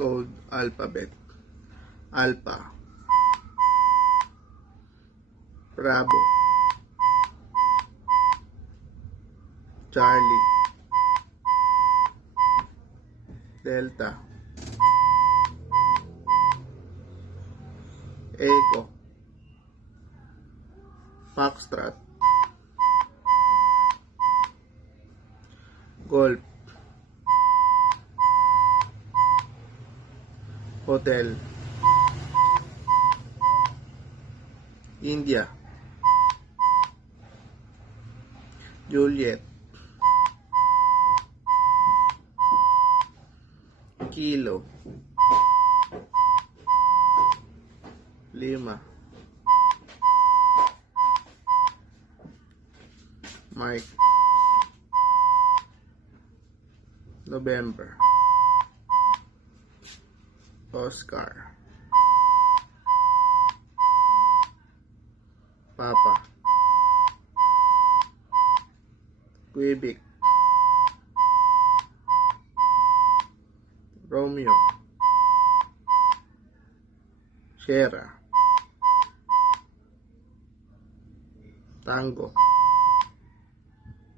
code alphabet. Alpha, Bravo, Charlie, Delta, Echo, Foxtrot, Golf, Hotel, India, Juliet, Kilo, Lima, Mike, November, Oscar, Papa, Quebec, Romeo, Sierra, Tango,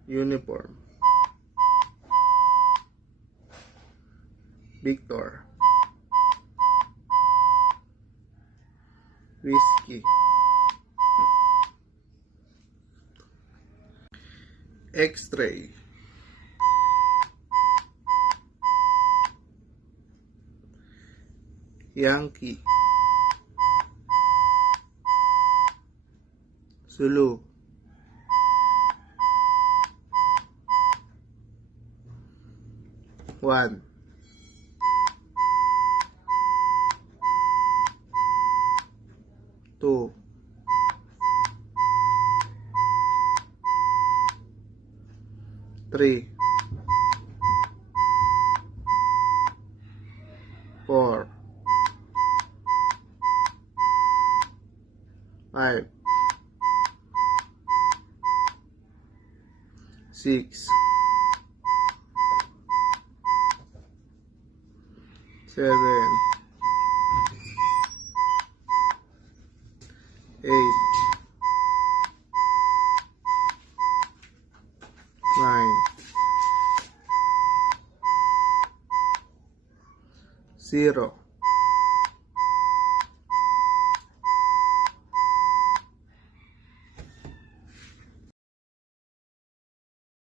Uniform, Victor, Whiskey, X-ray, Yankee, Zulu, One, Two, Three, Four, Five, Six, Seven, Eight, Nine, Zero.